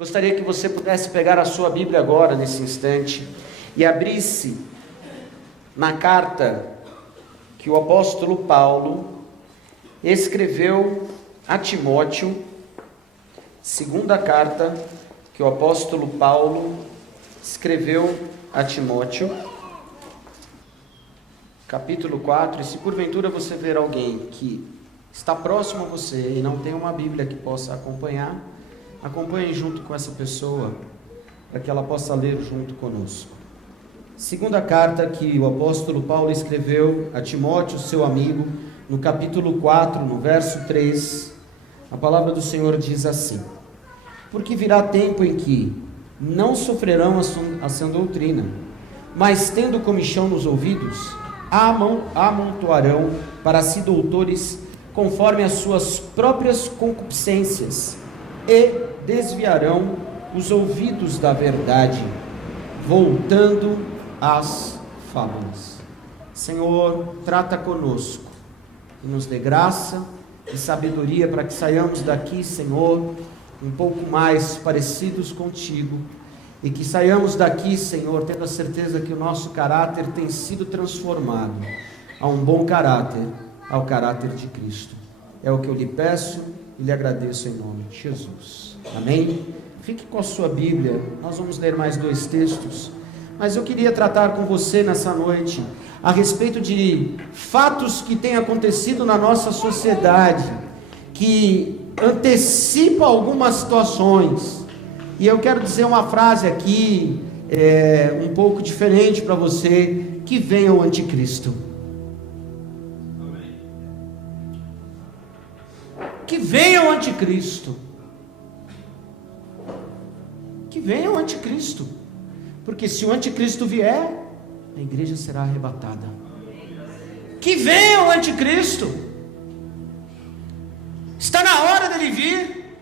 Gostaria que você pudesse pegar a sua Bíblia agora, nesse instante, e abrisse na carta que o apóstolo Paulo escreveu a Timóteo, segunda carta que o apóstolo Paulo escreveu a Timóteo, capítulo 4, e se porventura você ver alguém que está próximo a você e não tem uma Bíblia que possa acompanhar, acompanhe junto com essa pessoa, para que ela possa ler junto conosco. Segunda carta que o apóstolo Paulo escreveu a Timóteo, seu amigo, no capítulo 4, no verso 3, a palavra do Senhor diz assim: porque virá tempo em que não sofrerão a sã doutrina, mas tendo comichão nos ouvidos, amontoarão para si doutores conforme as suas próprias concupiscências, e desviarão os ouvidos da verdade, voltando às fábulas. Senhor, trata conosco e nos dê graça e sabedoria para que saiamos daqui, Senhor, um pouco mais parecidos contigo, e que saiamos daqui, Senhor, tendo a certeza que o nosso caráter tem sido transformado a um bom caráter, ao caráter de Cristo. É o que eu lhe peço e lhe agradeço em nome de Jesus. Amém? Fique com a sua Bíblia, nós vamos ler mais 2 textos, mas eu queria tratar com você nessa noite a respeito de fatos que têm acontecido na nossa sociedade, que antecipa algumas situações, e eu quero dizer uma frase aqui, um pouco diferente para você: que venha o anticristo. Que venha o anticristo. Que venha o anticristo. Porque se o anticristo vier, a igreja será arrebatada. Que venha o anticristo. Está na hora dele vir.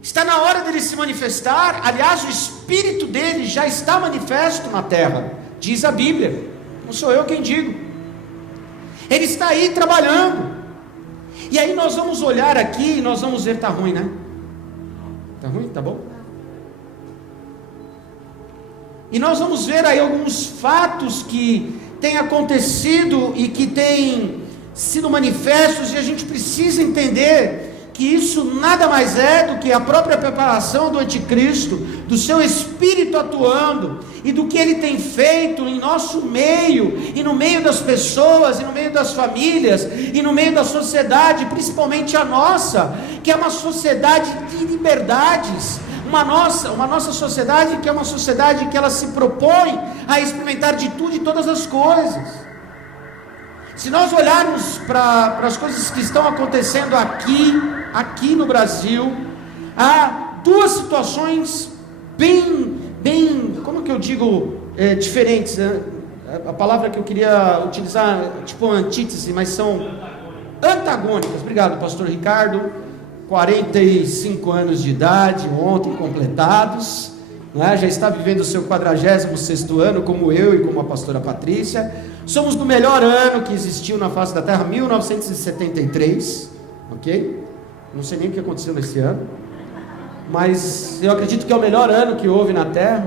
Está na hora dele se manifestar. Aliás, o espírito dele já está manifesto na terra, diz a Bíblia. Não sou eu quem digo. Ele está aí trabalhando. E aí nós vamos olhar aqui e nós vamos ver, tá ruim, né? Tá ruim? Tá bom? E nós vamos ver aí alguns fatos que têm acontecido e que têm sido manifestos, e a gente precisa entender que isso nada mais é do que a própria preparação do anticristo, do seu espírito atuando, e do que ele tem feito em nosso meio, e no meio das pessoas, e no meio das famílias, e no meio da sociedade, principalmente a nossa, que é uma sociedade de liberdades, uma nossa sociedade que é uma sociedade que ela se propõe a experimentar de tudo e todas as coisas. Se nós olharmos para as coisas que estão acontecendo aqui no Brasil, há 2 situações bem, como que eu digo, diferentes, né? A palavra que eu queria utilizar, tipo antítese, mas são antagônicas. Obrigado, pastor Ricardo. 45 anos de idade, ontem completados, né? Já está vivendo o seu 46º ano, como eu e como a pastora Patrícia. Somos do melhor ano que existiu na face da terra, 1973, ok? Não sei nem o que aconteceu nesse ano, mas eu acredito que é o melhor ano que houve na terra.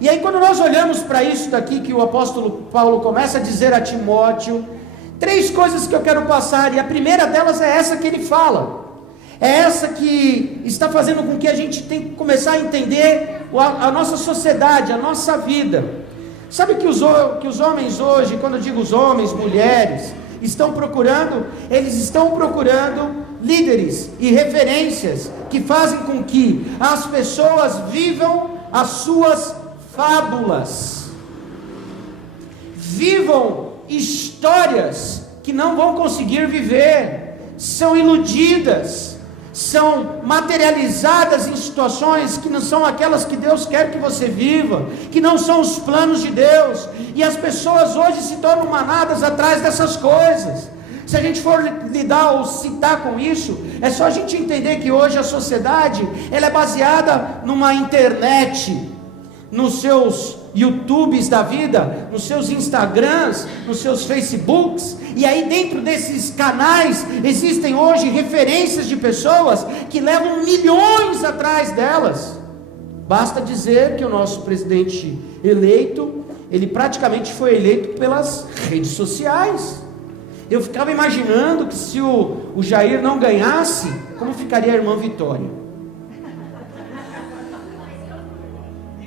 E aí quando nós olhamos para isso daqui, que o apóstolo Paulo começa a dizer a Timóteo, 3 coisas que eu quero passar, e a primeira delas é essa que ele fala. É essa que está fazendo com que a gente tenha que começar a entender a nossa sociedade, a nossa vida. Sabe que os homens hoje, quando eu digo os homens, mulheres, eles estão procurando líderes e referências que fazem com que as pessoas vivam as suas fábulas, vivam histórias que não vão conseguir viver, são iludidas, são materializadas em situações que não são aquelas que Deus quer que você viva, que não são os planos de Deus, e as pessoas hoje se tornam manadas atrás dessas coisas. Se a gente for lidar ou citar com isso, é só a gente entender que hoje a sociedade, ela é baseada numa internet, nos seus YouTubes da vida, nos seus Instagrams, nos seus Facebooks, e aí dentro desses canais existem hoje referências de pessoas que levam milhões atrás delas. Basta dizer que o nosso presidente eleito, ele praticamente foi eleito pelas redes sociais. Eu ficava imaginando que se o Jair não ganhasse, como ficaria a irmã Vitória?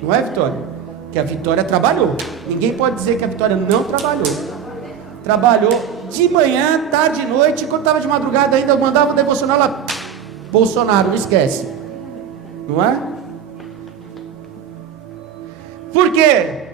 Não é, Vitória? Que a Vitória trabalhou. Ninguém pode dizer que a Vitória não trabalhou. Trabalhou de manhã, tarde e noite. Quando estava de madrugada ainda, eu mandava um devocional lá. Bolsonaro, não esquece. Não é? Por quê?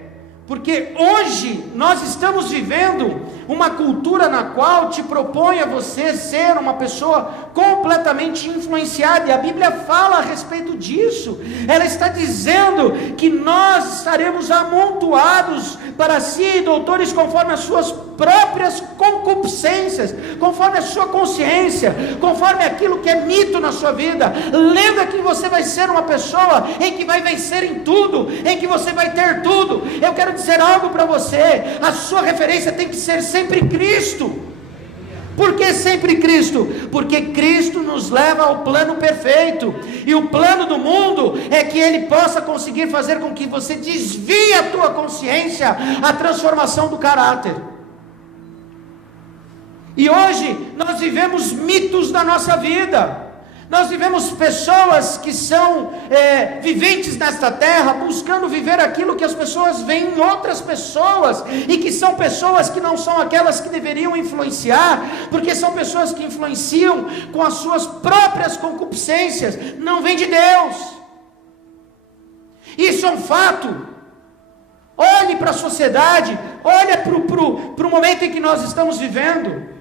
Porque hoje nós estamos vivendo uma cultura na qual te propõe a você ser uma pessoa completamente influenciada, e a Bíblia fala a respeito disso. Ela está dizendo que nós estaremos amontoados para si, doutores, conforme as suas próprias concupiscências, conforme a sua consciência, conforme aquilo que é mito na sua vida. Lembra que você vai ser uma pessoa em que vai vencer em tudo, em que você vai ter tudo. Eu quero dizer algo para você: a sua referência tem que ser sempre Cristo. Por que sempre Cristo? Porque Cristo nos leva ao plano perfeito, e o plano do mundo é que Ele possa conseguir fazer com que você desvie a tua consciência, a transformação do caráter. E hoje nós vivemos mitos na nossa vida. Nós vivemos pessoas que são viventes nesta terra, buscando viver aquilo que as pessoas veem em outras pessoas, e que são pessoas que não são aquelas que deveriam influenciar, porque são pessoas que influenciam com as suas próprias concupiscências, não vem de Deus. Isso é um fato. Olhe para a sociedade, olhe para o momento em que nós estamos vivendo.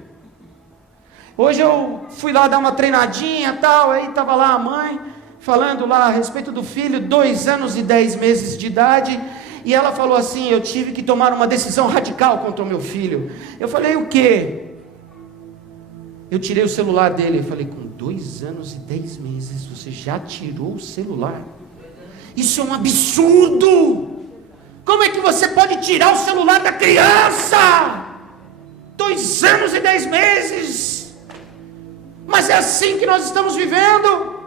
Hoje eu fui lá dar uma treinadinha e tal, aí estava lá a mãe, falando lá a respeito do filho, 2 anos e 10 meses de idade, e ela falou assim: eu tive que tomar uma decisão radical contra o meu filho. Eu falei: o quê? Eu tirei o celular dele. Eu falei: com 2 anos e 10 meses, você já tirou o celular? Isso é um absurdo! Como é que você pode tirar o celular da criança? 2 anos e 10 meses... Mas é assim que nós estamos vivendo.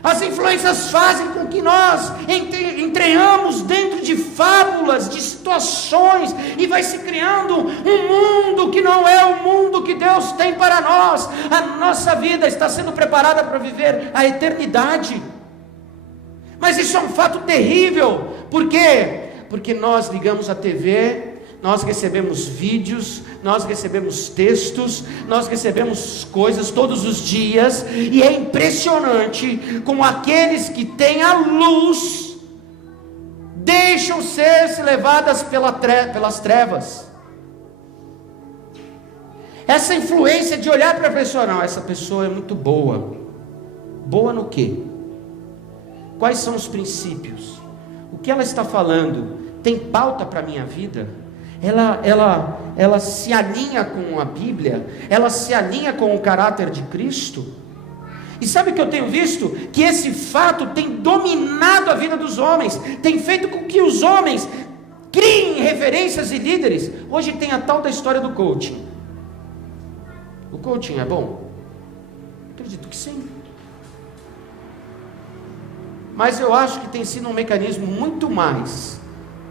As influências fazem com que nós entrenhamos dentro de fábulas, de situações, e vai se criando um mundo que não é o mundo que Deus tem para nós. A nossa vida está sendo preparada para viver a eternidade. Mas isso é um fato terrível. Por quê? Porque nós ligamos a TV, nós recebemos vídeos, nós recebemos textos, nós recebemos coisas todos os dias, e é impressionante como aqueles que têm a luz deixam ser-se levadas pelas trevas. Essa influência de olhar para a pessoa: não, essa pessoa é muito boa. Boa no quê? Quais são os princípios? O que ela está falando tem pauta para a minha vida? Ela se alinha com a Bíblia? Ela se alinha com o caráter de Cristo? E sabe o que eu tenho visto? Que esse fato tem dominado a vida dos homens, tem feito com que os homens criem referências e líderes. Hoje tem a tal da história do coaching. O coaching é bom? Acredito que sim. Mas eu acho que tem sido um mecanismo muito mais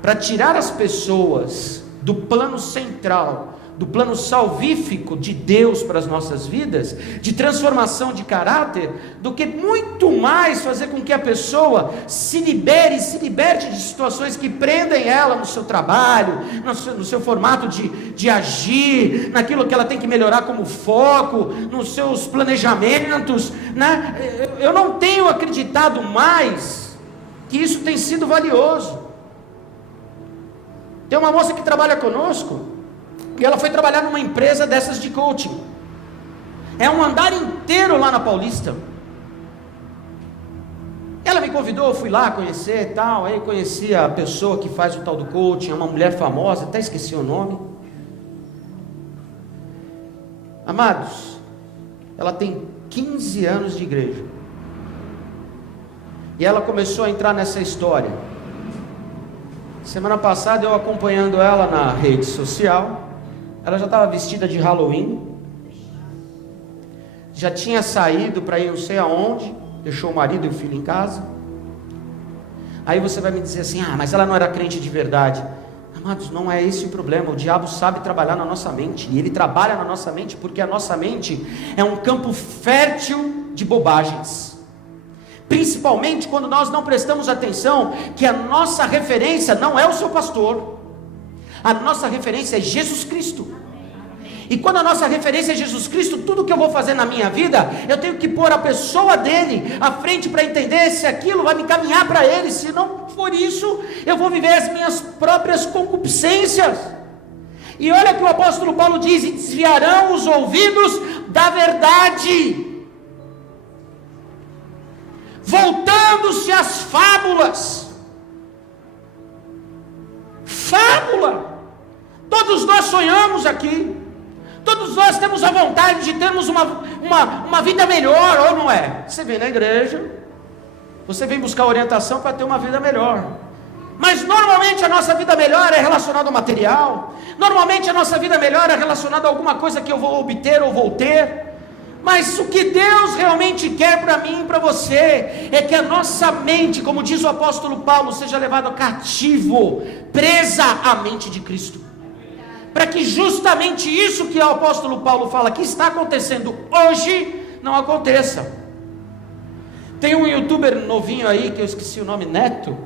para tirar as pessoas do plano central, do plano salvífico de Deus para as nossas vidas, de transformação de caráter, do que muito mais fazer com que a pessoa se liberte de situações que prendem ela no seu trabalho, no seu formato de agir, naquilo que ela tem que melhorar como foco, nos seus planejamentos, né? Eu não tenho acreditado mais que isso tem sido valioso. Tem uma moça que trabalha conosco, e ela foi trabalhar numa empresa dessas de coaching. É um andar inteiro lá na Paulista. Ela me convidou, eu fui lá conhecer e tal. Aí conheci a pessoa que faz o tal do coaching, é uma mulher famosa, até esqueci o nome. Amados, ela tem 15 anos de igreja, e ela começou a entrar nessa história. Semana passada eu acompanhando ela na rede social, ela já estava vestida de Halloween, já tinha saído para ir não sei aonde, deixou o marido e o filho em casa, Aí você vai me dizer assim: ah, mas ela não era crente de verdade. Amados, não é esse o problema. O diabo sabe trabalhar na nossa mente, e ele trabalha na nossa mente porque a nossa mente é um campo fértil de bobagens, principalmente quando nós não prestamos atenção que a nossa referência não é o seu pastor, a nossa referência é Jesus Cristo. E quando a nossa referência é Jesus Cristo, tudo que eu vou fazer na minha vida, eu tenho que pôr a pessoa dele à frente para entender se aquilo vai me caminhar para ele. Se não for isso, eu vou viver as minhas próprias concupiscências. E olha que o apóstolo Paulo diz: e desviarão os ouvidos da verdade, voltando-se às fábulas. Fábula! Todos nós sonhamos aqui. Todos nós temos a vontade de termos uma vida melhor, ou não é? Você vem na igreja, você vem buscar orientação para ter uma vida melhor. Mas normalmente a nossa vida melhor é relacionada ao material. Normalmente a nossa vida melhor é relacionada a alguma coisa que eu vou obter ou vou ter. Mas o que Deus realmente quer para mim e para você é que a nossa mente, como diz o apóstolo Paulo, seja levada cativo, presa à mente de Cristo. Para que justamente isso que o apóstolo Paulo fala que está acontecendo hoje, não aconteça. Tem um youtuber novinho aí, que eu esqueci o nome, Neto.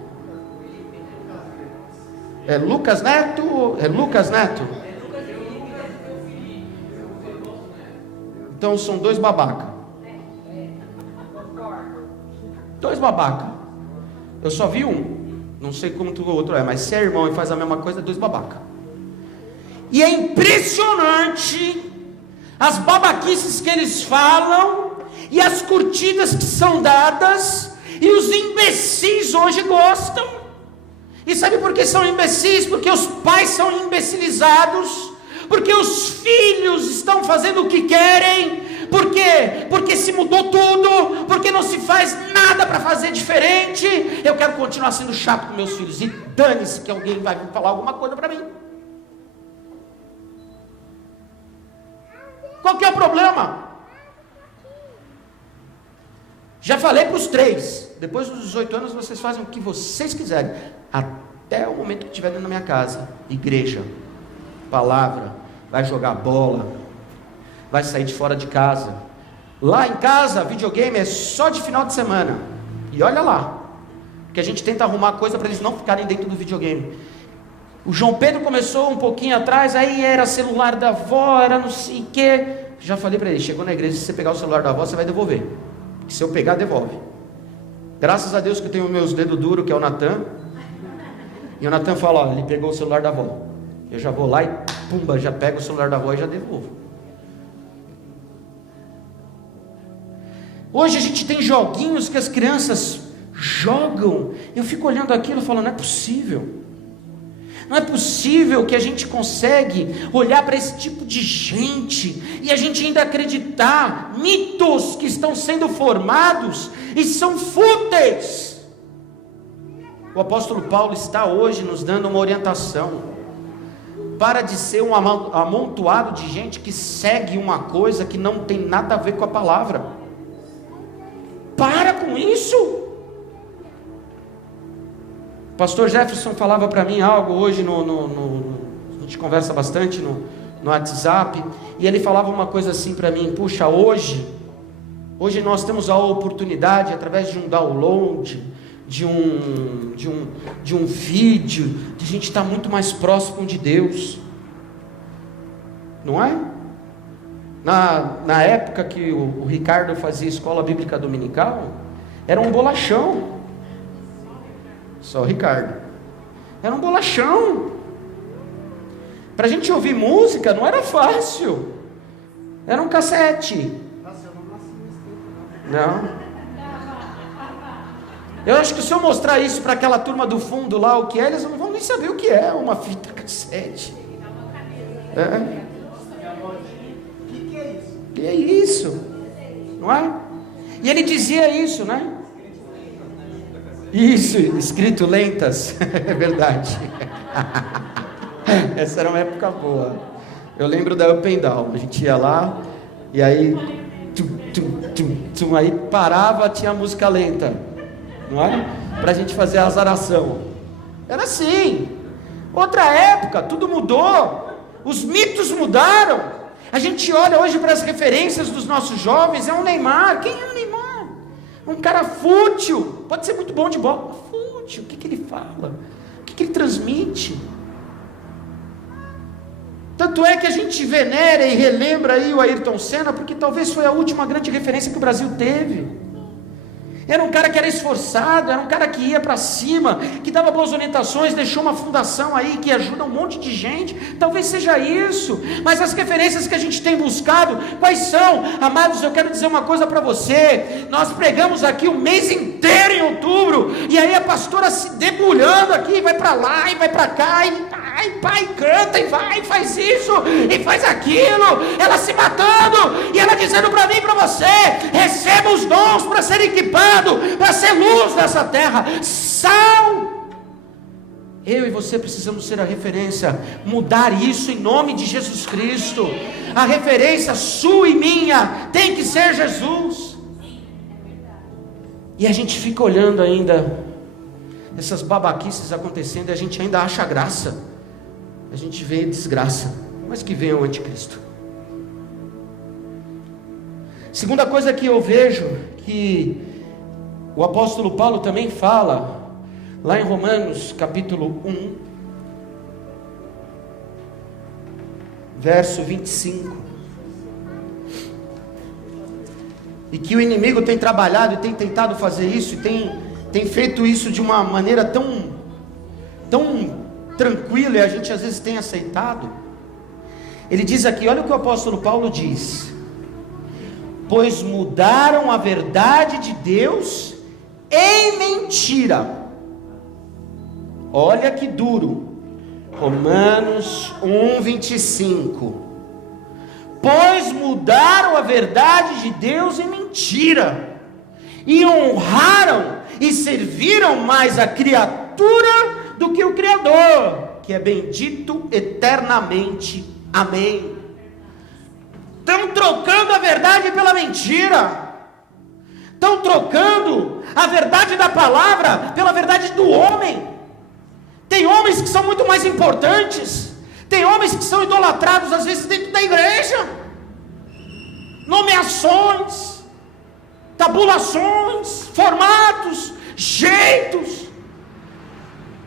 É Lucas Neto? É Lucas Neto? Então são dois babaca. Dois babaca. Eu só vi um. Não sei como o outro é, mas se é irmão e faz a mesma coisa, é dois babaca. E é impressionante as babaquices que eles falam, e as curtidas que são dadas, e os imbecis hoje gostam. E sabe por que são imbecis? Porque os pais são imbecilizados, porque os filhos estão fazendo o que querem. Por quê? Porque se mudou tudo, porque não se faz nada para fazer diferente. Eu quero continuar sendo chato com meus filhos, e dane-se que alguém vai falar alguma coisa para mim. Qual que é o problema? Já falei para os 3, depois dos 18 anos vocês fazem o que vocês quiserem, até o momento que estiver dentro da minha casa. Igreja, palavra, vai jogar bola, vai sair de fora de casa. Lá em casa, videogame é só de final de semana, e olha lá, que a gente tenta arrumar coisa para eles não ficarem dentro do videogame. O João Pedro começou um pouquinho atrás, aí era celular da avó, era não sei o que. Já falei para ele, chegou na igreja, se você pegar o celular da avó, você vai devolver. Porque se eu pegar, devolve. Graças a Deus que eu tenho meus dedos duros, que é o Natan. E o Natan fala, ó, ele pegou o celular da avó. Eu já vou lá e pumba, já pego o celular da avó e já devolvo. Hoje a gente tem joguinhos que as crianças jogam. Eu fico olhando aquilo e falo, não é possível. Não é possível que a gente consegue olhar para esse tipo de gente e a gente ainda acreditar mitos que estão sendo formados e são fúteis. O apóstolo Paulo está hoje nos dando uma orientação. Para de ser um amontoado de gente que segue uma coisa que não tem nada a ver com a palavra. Para com isso. O pastor Jefferson falava para mim algo hoje, a gente conversa bastante no WhatsApp, e ele falava uma coisa assim para mim: puxa, hoje nós temos a oportunidade, através de um download, de um vídeo, de a gente estar muito mais próximo de Deus, não é? Na época que o Ricardo fazia escola bíblica dominical, era um bolachão. Só o Ricardo. Era um bolachão. Para a gente ouvir música não era fácil. Era um cassete. Não. Eu acho que se eu mostrar isso para aquela turma do fundo lá, o que é, eles não vão nem saber o que é uma fita cassete. É. O que é isso? Não é? E ele dizia isso, né? Isso, escrito lentas, é verdade. Essa era uma época boa. Eu lembro da Up and Down, a gente ia lá, e aí, aí parava, tinha música lenta, não é? Para a gente fazer a azaração. Era assim. Outra época, tudo mudou. Os mitos mudaram. A gente olha hoje para as referências dos nossos jovens, é um Neymar. Quem é o Neymar? Um cara fútil. Pode ser muito bom de bola. Fútil. O que ele fala? O que ele transmite? Tanto é que a gente venera e relembra aí o Ayrton Senna, porque talvez foi a última grande referência que o Brasil teve. Era um cara que era esforçado, era um cara que ia para cima, que dava boas orientações, deixou uma fundação aí que ajuda um monte de gente. Talvez seja isso, mas as referências que a gente tem buscado, quais são? Amados, eu quero dizer uma coisa para você. Nós pregamos aqui o mês inteiro em outubro, e aí a pastora se debulhando aqui, vai para lá e vai para cá, e ai, pai, canta e vai, faz isso e faz aquilo, ela se matando, e ela dizendo para mim e para você: receba os dons para ser equipado, para ser luz nessa terra, sal. Eu e você precisamos ser a referência, mudar isso em nome de Jesus Cristo. A referência sua e minha tem que ser Jesus. E a gente fica olhando ainda essas babaquices acontecendo, e a gente ainda acha graça. A gente vê desgraça, mas que venha o anticristo. Segunda coisa que eu vejo, que o apóstolo Paulo também fala, lá em Romanos capítulo 1, verso 25, e que o inimigo tem trabalhado e tem tentado fazer isso, e tem feito isso de uma maneira tão tranquilo, e a gente às vezes tem aceitado. Ele diz aqui, olha o que o apóstolo Paulo diz: pois mudaram a verdade de Deus em mentira. Olha que duro. Romanos 1:25. Pois mudaram a verdade de Deus em mentira, e honraram e serviram mais a criatura do que o Criador, que é bendito eternamente. Amém. Estão trocando a verdade pela mentira. Estão trocando a verdade da palavra pela verdade do homem. Tem homens que são muito mais importantes. Tem homens que são idolatrados às vezes dentro da igreja. Nomeações, tabulações, formatos, jeitos,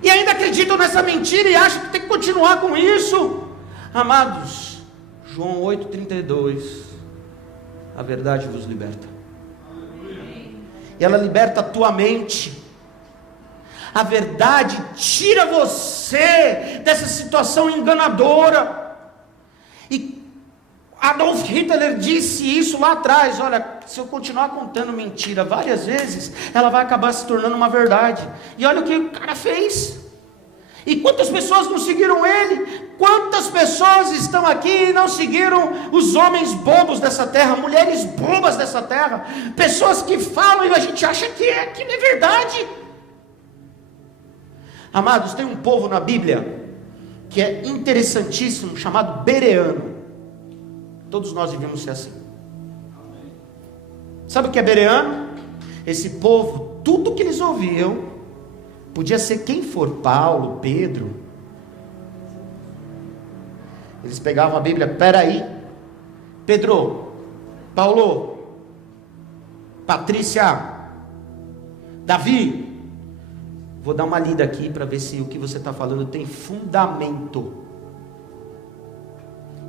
e ainda acreditam nessa mentira e acham que tem que continuar com isso. Amados, João 8,32, a verdade vos liberta. E ela liberta a tua mente. A verdade tira você dessa situação enganadora. E Adolf Hitler disse isso lá atrás: olha, se eu continuar contando mentira várias vezes, ela vai acabar se tornando uma verdade. E olha o que o cara fez. E quantas pessoas não seguiram ele? Quantas pessoas estão aqui e não seguiram os homens bobos dessa terra, mulheres bobas dessa terra, pessoas que falam e a gente acha que não é verdade. Amados, tem um povo na Bíblia que é interessantíssimo, chamado bereano. Todos nós devíamos ser assim. Sabe o que é bereano? Esse povo, tudo que eles ouviam, podia ser quem for, Paulo, Pedro. Eles pegavam a Bíblia: peraí, Pedro, Paulo, Patrícia, Davi, vou dar uma lida aqui para ver se o que você está falando tem fundamento.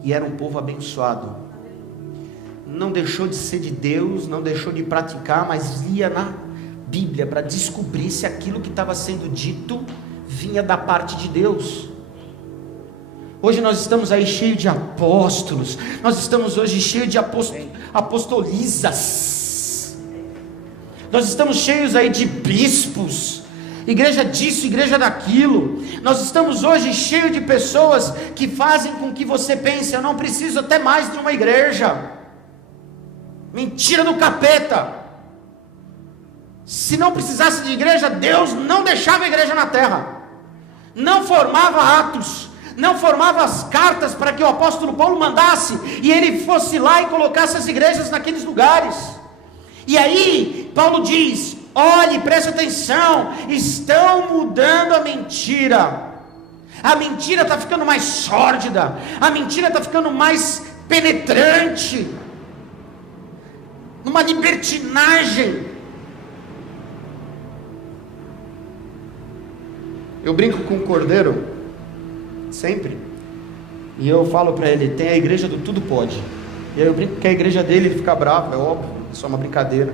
E era um povo abençoado, não deixou de ser de Deus, não deixou de praticar, mas lia na Bíblia para descobrir se aquilo que estava sendo dito vinha da parte de Deus. Hoje nós estamos aí cheios de apóstolos, nós estamos hoje cheios de apostolizas, nós estamos cheios aí de bispos, igreja disso, igreja daquilo. Nós estamos hoje cheios de pessoas que fazem com que você pense: eu não preciso até mais de uma igreja. Mentira do capeta. Se não precisasse de igreja, Deus não deixava a igreja na terra, não formava Atos, não formava as cartas para que o apóstolo Paulo mandasse e ele fosse lá e colocasse as igrejas naqueles lugares. E aí Paulo diz: Olhe, preste atenção, estão mudando a mentira. A mentira está ficando mais sórdida, a mentira está ficando mais penetrante, numa libertinagem. Eu brinco com o Cordeiro, sempre, e eu falo para ele, tem a igreja do tudo pode. E aí eu brinco que a igreja dele, ele fica bravo, é óbvio, é só uma brincadeira.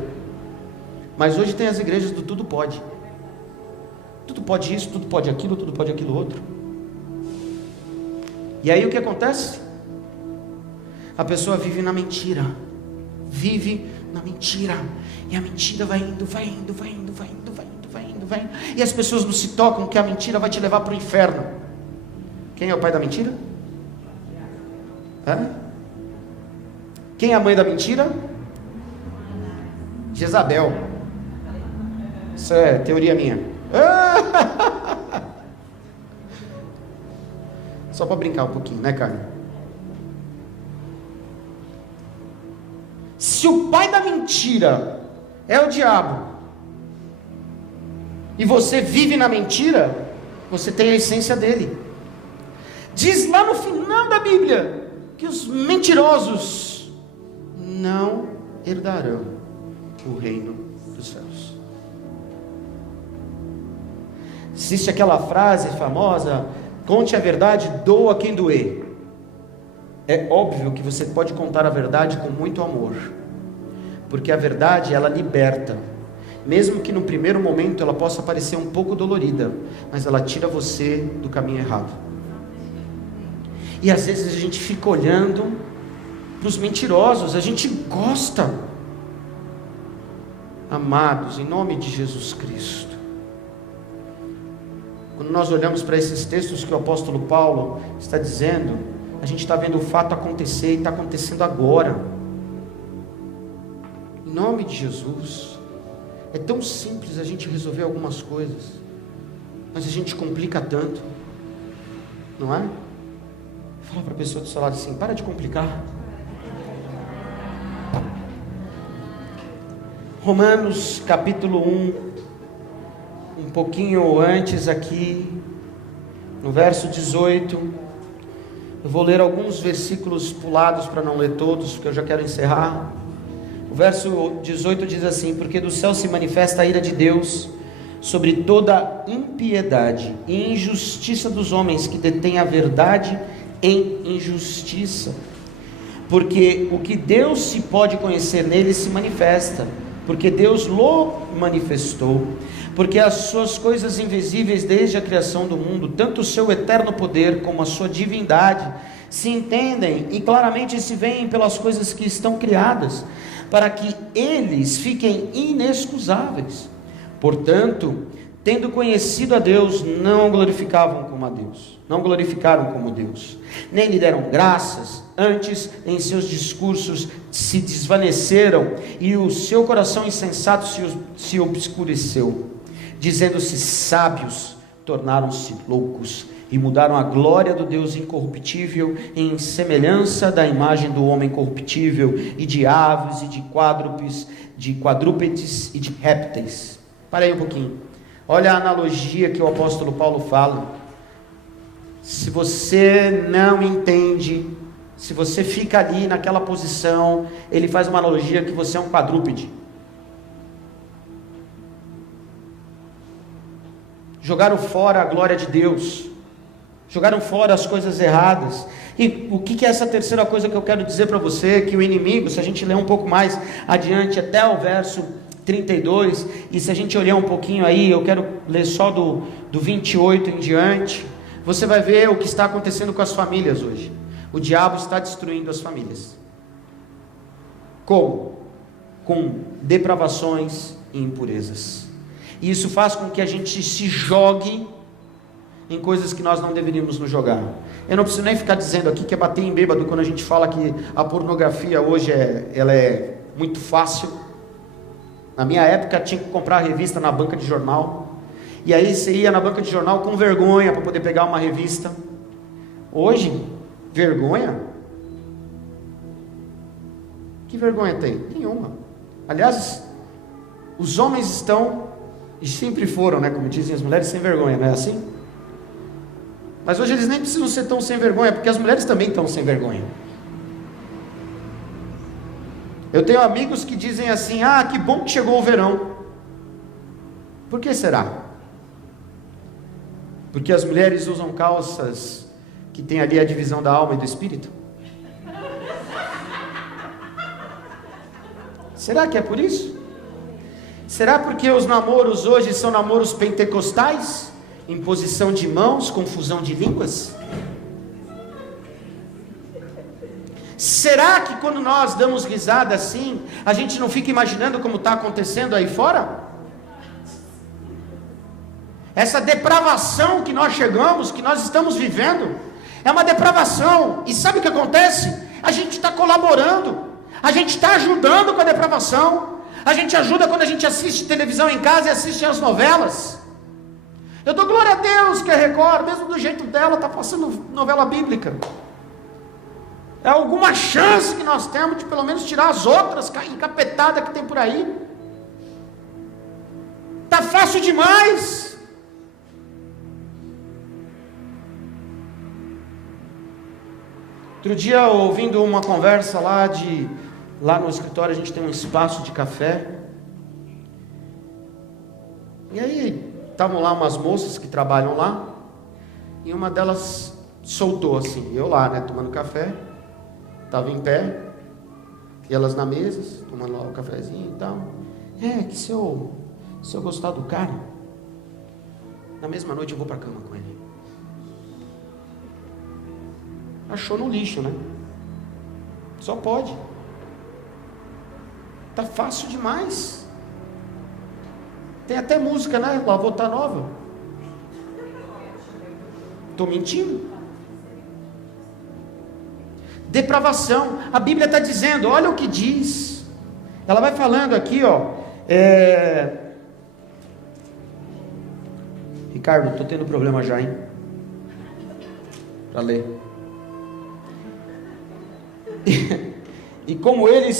Mas hoje tem as igrejas do tudo pode. Tudo pode isso, tudo pode aquilo outro. E aí o que acontece? A pessoa vive na mentira. Vive na mentira. E a mentira vai indo. E as pessoas não se tocam que a mentira vai te levar para o inferno. Quem é o pai da mentira? Quem é a mãe da mentira? Jezabel. Isso é teoria minha. Só para brincar um pouquinho, né, Carmen? Se o pai da mentira é o diabo, e você vive na mentira, você tem a essência dele. Diz lá no final da Bíblia que os mentirosos não herdarão o reino dos céus. Existe aquela frase famosa: conte a verdade, doa quem doer. É óbvio que você pode contar a verdade com muito amor, porque a verdade, ela liberta, mesmo que no primeiro momento ela possa parecer um pouco dolorida, mas ela tira você do caminho errado. E às vezes a gente fica olhando para os mentirosos, a gente gosta. Amados, em nome de Jesus Cristo, quando nós olhamos para esses textos que o apóstolo Paulo está dizendo, a gente está vendo o fato acontecer, e está acontecendo agora. Em nome de Jesus. É tão simples a gente resolver algumas coisas, mas a gente complica tanto, não é? Fala para a pessoa do seu lado assim: para de complicar. Romanos capítulo 1, um pouquinho antes aqui, no verso 18, eu vou ler alguns versículos pulados para não ler todos, porque eu já quero encerrar. O verso 18 diz assim: porque do céu se manifesta a ira de Deus sobre toda impiedade e injustiça dos homens que detêm a verdade em injustiça, porque o que Deus se pode conhecer nele se manifesta, porque Deus lo manifestou, porque as suas coisas invisíveis desde a criação do mundo, tanto o seu eterno poder como a sua divindade, se entendem e claramente se veem pelas coisas que estão criadas, para que eles fiquem inexcusáveis. Portanto, tendo conhecido a Deus, não glorificaram como Deus, nem lhe deram graças, antes em seus discursos se desvaneceram, e o seu coração insensato se obscureceu. Dizendo-se sábios, tornaram-se loucos, e mudaram a glória do Deus incorruptível em semelhança da imagem do homem corruptível, e de aves, e de quadrúpedes e de répteis. Para aí um pouquinho. Olha a analogia que o apóstolo Paulo fala. Se você não entende, se você fica ali naquela posição, ele faz uma analogia que você é um quadrúpede. Jogaram fora a glória de Deus, jogaram fora as coisas erradas. E o que é essa terceira coisa que eu quero dizer para você? Que o inimigo, se a gente ler um pouco mais adiante, até o verso 32, e se a gente olhar um pouquinho aí, eu quero ler só do 28 em diante, você vai ver o que está acontecendo com as famílias hoje. O diabo está destruindo as famílias. Como? Com depravações e impurezas. E isso faz com que a gente se jogue em coisas que nós não deveríamos nos jogar. Eu não preciso nem ficar dizendo aqui que é bater em bêbado quando a gente fala que a pornografia hoje ela é muito fácil. Na minha época tinha que comprar a revista na banca de jornal, e aí você ia na banca de jornal com vergonha para poder pegar uma revista. Hoje, vergonha? Que vergonha tem? Nenhuma. Aliás, Os homens estão, e sempre foram, né, como dizem as mulheres, sem vergonha, não é assim? Mas hoje eles nem precisam ser tão sem vergonha, porque as mulheres também estão sem vergonha. Eu tenho amigos que dizem assim: que bom que chegou o verão. Por que será? Porque as mulheres usam calças que tem ali a divisão da alma e do espírito? Será que é por isso? Será porque os namoros hoje são namoros pentecostais? Imposição de mãos, confusão de línguas? Será que quando nós damos risada assim, a gente não fica imaginando como está acontecendo aí fora? Essa depravação que nós chegamos, que nós estamos vivendo, é uma depravação. E sabe o que acontece? A gente está colaborando, a gente está ajudando com a depravação. A gente ajuda quando a gente assiste televisão em casa e assiste as novelas. Eu dou glória a Deus que a Record, mesmo do jeito dela, está passando novela bíblica. É alguma chance que nós temos de pelo menos tirar as outras encapetadas que tem por aí. Está fácil demais. Outro dia, ouvindo uma conversa lá no escritório, a gente tem um espaço de café. E aí, estavam lá umas moças que trabalham lá, e uma delas soltou assim, eu lá, né, tomando café, estava em pé, e elas na mesa, tomando lá o cafezinho e tal. Que se eu gostar do cara, na mesma noite eu vou para a cama com ele. Achou no lixo, né? Só pode. Tá fácil demais. Tem até música, né? Lavou tá nova. Estou mentindo? Depravação. A Bíblia está dizendo, olha o que diz. Ela vai falando aqui, ó. Ricardo, estou tendo problema já, hein? Para ler. E como eles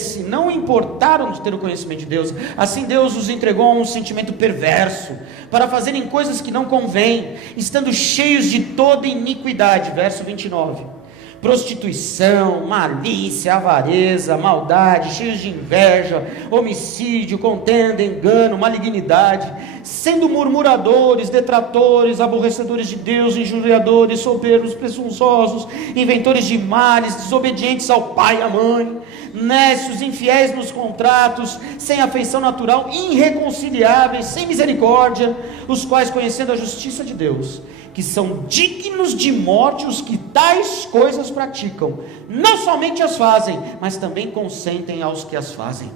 se não importaram de ter o conhecimento de Deus, assim Deus os entregou a um sentimento perverso, para fazerem coisas que não convêm, estando cheios de toda iniquidade. Verso 29. Prostituição, malícia, avareza, maldade, cheios de inveja, homicídio, contenda, engano, malignidade, sendo murmuradores, detratores, aborrecedores de Deus, injuriadores, soberbos, presunçosos, inventores de males, desobedientes ao pai e à mãe, nécios, infiéis nos contratos, sem afeição natural, irreconciliáveis, sem misericórdia, os quais, conhecendo a justiça de Deus, que são dignos de morte os que tais coisas praticam, não somente as fazem, mas também consentem aos que as fazem.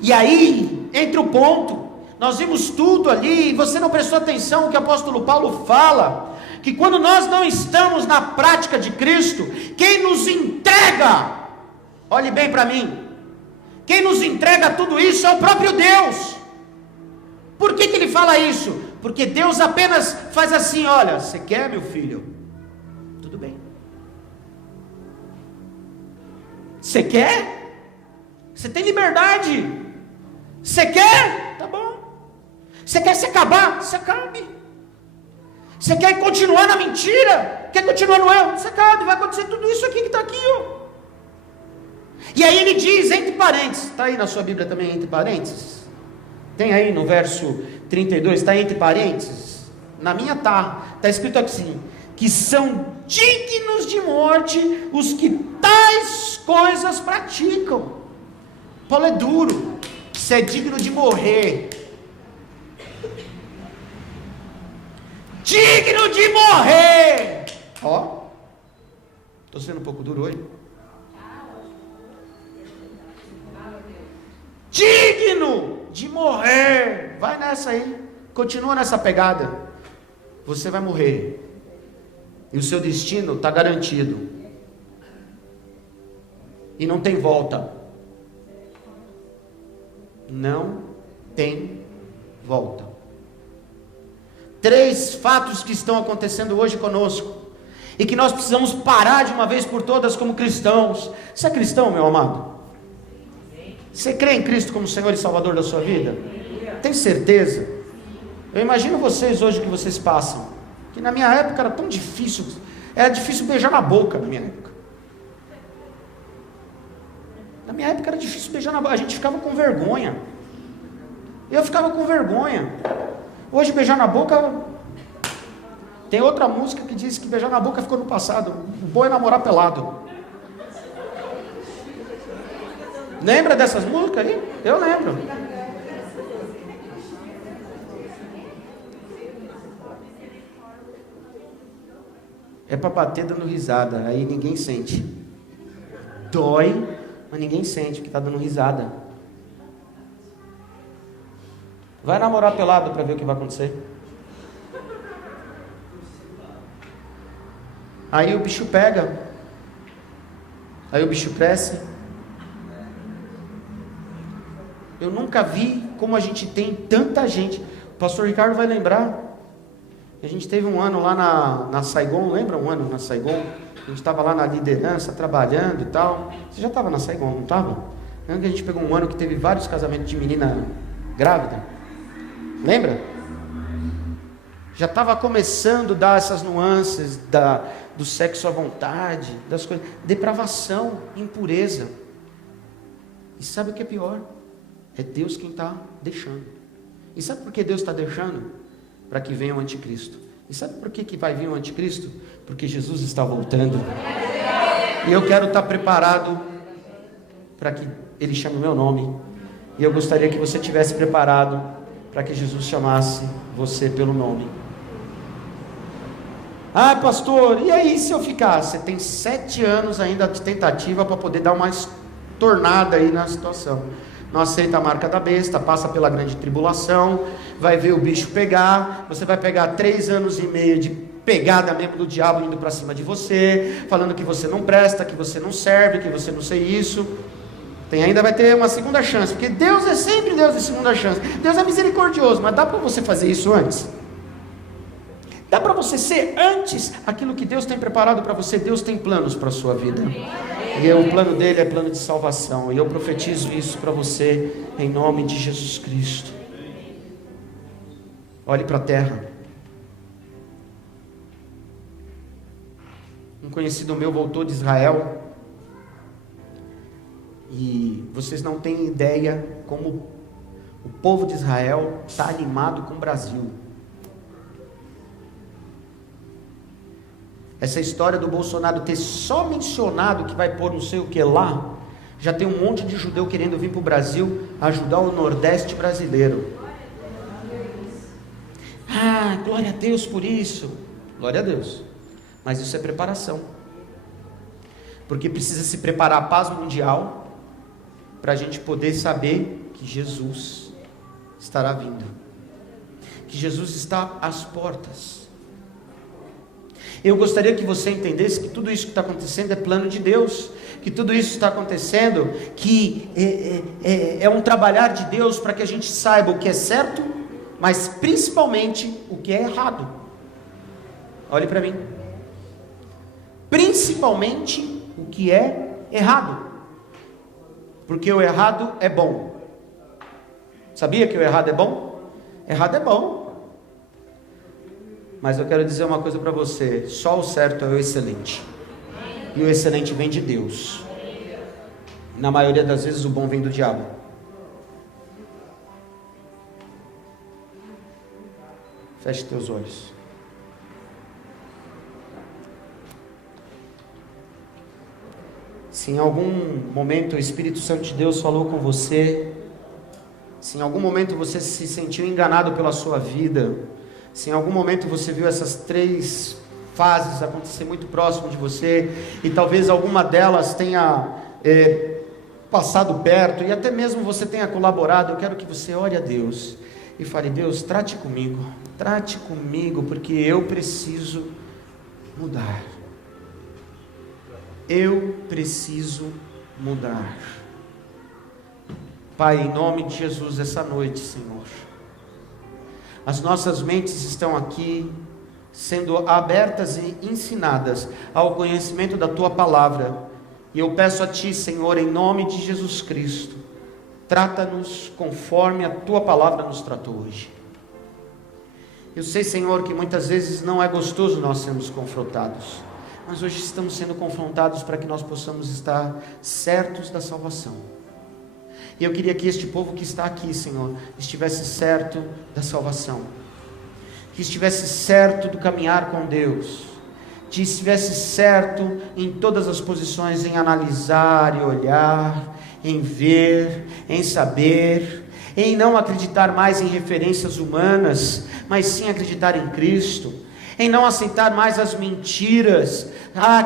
E aí, entra o ponto, nós vimos tudo ali, e você não prestou atenção no que o apóstolo Paulo fala, que quando nós não estamos na prática de Cristo, quem nos entrega, olhe bem para mim, quem nos entrega tudo isso é o próprio Deus. Por que ele fala isso? Porque Deus apenas faz assim, olha, você quer, meu filho? Tudo bem. Você quer? Você tem liberdade. Você quer? Tá bom. Você quer se acabar? Se acabe. Você quer continuar na mentira? Quer continuar no erro? Se acabe, vai acontecer tudo isso aqui que está aqui, ó. E aí ele diz, entre parênteses, está aí na sua Bíblia também, entre parênteses? Tem aí no verso 32, está entre parênteses? Na minha está escrito assim, que são dignos de morte os que tais coisas praticam. Paulo é duro, você é digno de morrer. Digno de morrer. Ó, estou sendo um pouco duro hoje. Digno de morrer. Vai nessa aí, continua nessa pegada. Você vai morrer e o seu destino está garantido e não tem volta. Não tem volta. 3 fatos que estão acontecendo hoje conosco e que nós precisamos parar de uma vez por todas como cristãos. Você é cristão, meu amado? Você crê em Cristo como Senhor e Salvador da sua vida? Tem certeza? Eu imagino vocês hoje, que vocês passam, que na minha época era tão difícil, era difícil beijar na boca na minha época. Na minha época era difícil beijar na boca, a gente ficava com vergonha. Eu ficava com vergonha. Hoje beijar na boca, tem outra música que diz que beijar na boca ficou no passado. O bom é namorar pelado. Lembra dessas músicas aí? Eu lembro. É para bater dando risada, aí ninguém sente. Dói, mas ninguém sente que está dando risada. Vai namorar pelado para ver o que vai acontecer. Aí o bicho pega. Aí o bicho cresce. Eu nunca vi como a gente tem tanta gente. O pastor Ricardo vai lembrar. A gente teve um ano lá na Saigon, lembra um ano na Saigon? A gente estava lá na liderança, trabalhando e tal. Você já estava na Saigon, não estava? Lembra que a gente pegou um ano que teve vários casamentos de menina grávida? Lembra? Já estava começando a dar essas nuances do sexo à vontade, das coisas. Depravação, impureza. E sabe o que é pior? É Deus quem está deixando. E sabe por que Deus está deixando? Para que venha o anticristo. E sabe por que vai vir o anticristo? Porque Jesus está voltando. E eu quero estar preparado para que Ele chame o meu nome. E eu gostaria que você estivesse preparado para que Jesus chamasse você pelo nome. Ah, pastor, e aí se eu ficar? Você tem 7 anos ainda de tentativa para poder dar uma tornada aí na situação. Não aceita a marca da besta, passa pela grande tribulação, vai ver o bicho pegar, você vai pegar 3 anos e meio de pegada mesmo do diabo indo para cima de você, falando que você não presta, que você não serve, que você não sei isso. Ainda vai ter uma segunda chance, porque Deus é sempre Deus de segunda chance. Deus é misericordioso, mas dá para você fazer isso antes? Dá para você ser antes aquilo que Deus tem preparado para você? Deus tem planos para a sua vida. E o plano dele é plano de salvação. E eu profetizo isso para você em nome de Jesus Cristo. Olhe para a terra. Um conhecido meu voltou de Israel. E vocês não têm ideia como o povo de Israel está animado com o Brasil. Essa história do Bolsonaro ter só mencionado que vai pôr não sei o que lá, já tem um monte de judeu querendo vir para o Brasil ajudar o Nordeste brasileiro. Ah, glória a Deus por isso. Glória a Deus. Mas isso é preparação. Porque precisa se preparar a paz mundial para a gente poder saber que Jesus estará vindo. Que Jesus está às portas. Eu gostaria que você entendesse que tudo isso que está acontecendo é plano de Deus, que tudo isso está acontecendo, que é um trabalhar de Deus para que a gente saiba o que é certo, mas principalmente o que é errado. Olhe para mim. Principalmente o que é errado, porque o errado é bom. Sabia que o errado é bom? Errado é bom. Mas eu quero dizer uma coisa para você: só o certo é o excelente. E o excelente vem de Deus. Na maioria das vezes o bom vem do diabo. Feche teus olhos. Se em algum momento o Espírito Santo de Deus falou com você, se em algum momento você se sentiu enganado pela sua vida, se em algum momento você viu essas 3 fases acontecer muito próximo de você, e talvez alguma delas tenha passado perto, e até mesmo você tenha colaborado, eu quero que você ore a Deus e fale: Deus, trate comigo, porque eu preciso mudar. Eu preciso mudar. Pai, em nome de Jesus, essa noite, Senhor, as nossas mentes estão aqui sendo abertas e ensinadas ao conhecimento da Tua Palavra. E eu peço a Ti, Senhor, em nome de Jesus Cristo, Trata-nos conforme a Tua palavra nos tratou hoje. Eu sei, Senhor, que muitas vezes não é gostoso nós sermos confrontados, mas hoje estamos sendo confrontados para que nós possamos estar certos da salvação. E eu queria que este povo que está aqui, Senhor, estivesse certo da salvação, que estivesse certo do caminhar com Deus, que estivesse certo em todas as posições, em analisar e olhar, em ver, em saber, em não acreditar mais em referências humanas, mas sim acreditar em Cristo, em não aceitar mais as mentiras,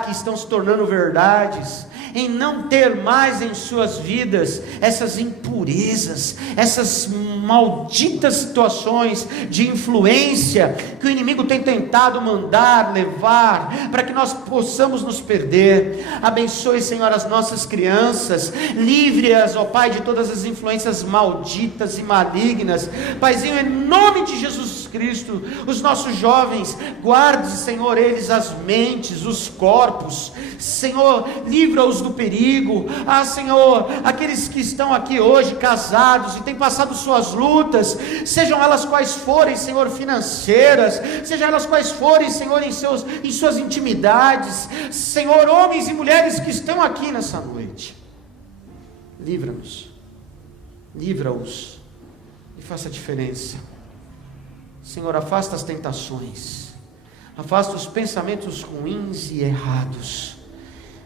que estão se tornando verdades, em não ter mais em suas vidas essas impurezas, essas malditas situações de influência que o inimigo tem tentado mandar, levar, para que nós possamos nos perder. Abençoe, Senhor, as nossas crianças, livre-as, ó Pai, de todas as influências malditas e malignas. Paizinho, em nome de Jesus Cristo, os nossos jovens, guarde, Senhor, eles as mentes, os corpos, Senhor, livra-os do perigo. Senhor, aqueles que estão aqui hoje casados e têm passado suas lutas, sejam elas quais forem, Senhor, financeiras, sejam elas quais forem, Senhor, em suas intimidades, Senhor, homens e mulheres que estão aqui nessa noite, livra-nos, livra-os e faça a diferença. Senhor, afasta as tentações, afasta os pensamentos ruins e errados,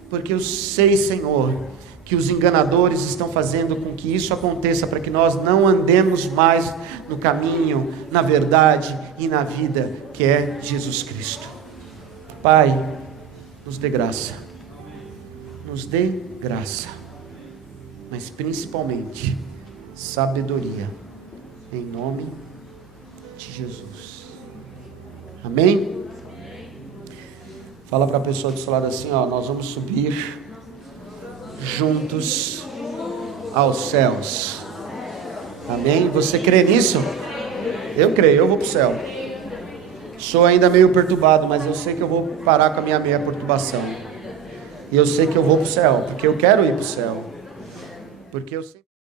porque eu sei, Senhor, que os enganadores estão fazendo com que isso aconteça, para que nós não andemos mais no caminho, na verdade e na vida que é Jesus Cristo. Pai, nos dê graça, mas principalmente sabedoria, em nome de Jesus. Amém? Fala para a pessoa do seu lado assim, nós vamos subir juntos aos céus. Amém? Você crê nisso? Eu creio, eu vou para o céu. Sou ainda meio perturbado, mas eu sei que eu vou parar com a minha meia perturbação. E eu sei que eu vou para o céu, porque eu quero ir para o céu. Porque eu sei